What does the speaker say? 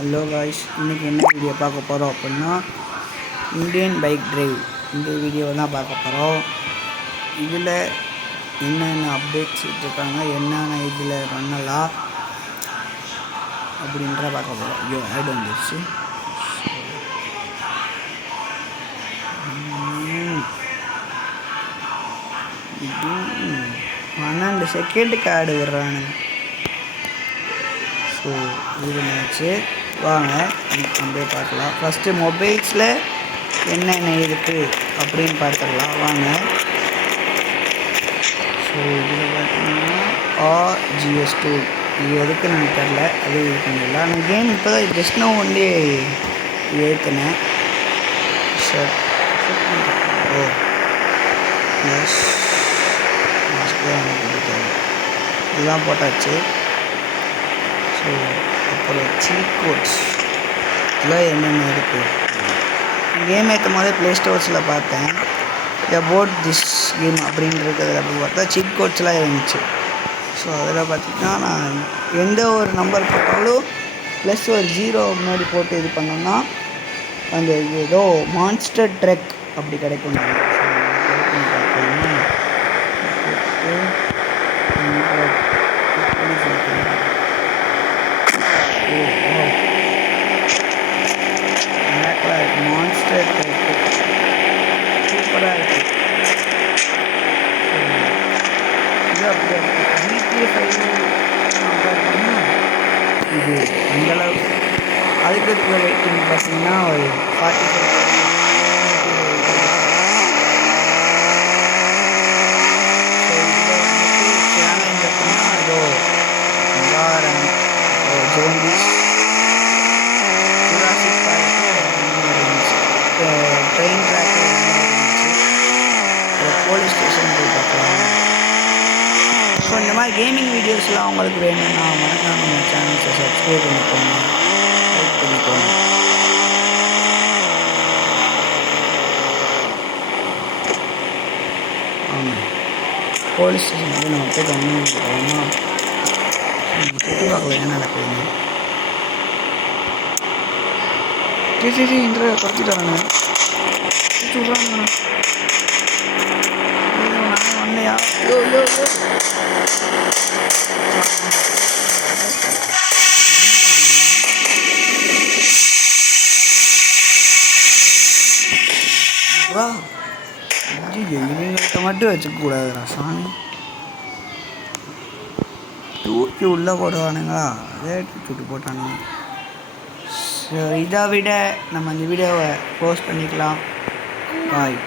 Hello guys, இன்றைக்கி என்ன video பார்க்க போகிறோம் அப்படின்னா இந்தியன் பைக் டிரைவ் இந்த வீடியோ தான் பார்க்க போகிறோம். இதில் என்னென்ன அப்டேட்ஸ் விட்டுருக்காங்க, என்னென்ன இதில் பண்ணலாம் அப்படின்ற பார்க்க போகிறோம். ஐயோ ஆட் வந்துடுச்சு. 12 செகண்டுக்கு ஆடு விடுறானுங்க. ஸோ இது மேட்ச்சு வாங்க அப்படியே பார்க்கலாம். ஃபஸ்ட்டு மொபைல்ஸில் என்னென்ன இருக்குது அப்படின்னு பார்த்துடலாம் வாங்க. ஸோ இதில் பார்த்தீங்கன்னா RGS2 இது எதுக்கு எனக்கு தெரில, அது இது பண்ணிடலாம். நான் கேம் இப்போ தான் ஜஸ்ட் நோ ஒன்லி ஏற்றுனேன். ஓ எஸ் இதுதான் போட்டாச்சு. ஸோ அப்புறம் சீட் கோட்ஸ் இதெல்லாம் என்னென்ன இருக்குது. கேம் ஏற்றும் போதே ப்ளே ஸ்டோர்ஸில் பார்த்தேன் அபவுட் திஸ் கேம் அப்படின்றதுல அப்படி பார்த்தா சீட் கோட்ஸ்லாம் இருந்துச்சு. ஸோ அதில் பார்த்திங்கன்னா நான் எந்த ஒரு நம்பர் போட்டாலும் ப்ளஸ் ஒரு 0 முன்னாடி போட்டு இது பண்ணோம்னா அந்த ஏதோ மான்ஸ்டர் ட்ரெக் அப்படி கிடைக்கும். மான்ஸ்டர் ட்ரெக் சூப்பராக இருக்குது. இது அப்படி GTA 5 இது அந்தளவு. அதுக்கு வெயிட்டிங் பார்த்தீங்கன்னா ஒரு 45 சேலஞ்ச் அப்படின்னா ஏதோ zombies Jurassic park train track இருந்துச்சு. போலீஸ் ஸ்டேஷன் போய் பார்க்கலாம். ஸோ இந்த மாதிரி கேமிங் வீடியோஸ்லாம் உங்களுக்கு வேணும்னா மறக்காம நம்ம சேனல்ஸை சப்ஸ்கிரைப் பண்ணிக்கோங்க, லைக் பண்ணிக்கோங்க. ஆமாம், போலீஸ் ஸ்டேஷன் வந்து நம்ம போய் கவர்மெண்ட் போகலாமா, சுற்றி பார்க்கலாம் என்ன நடக்குதுங்க. சரி இன்றைய குறைச்சிட்டு வராங்க சொல்கிறாங்கண்ணா. நாங்கள் வந்தையா யோ யோ யோ இவங்கள்ட்ட மட்டும் வச்சுக்கூடாதுடா சாமி. தூக்கி உள்ளே போடுவானுங்களா, அதே தூக்கி போட்டானுங்க. ஸோ இதை விட நம்ம இந்த வீடியோவை க்ளோஸ் பண்ணிக்கலாம். பாய்.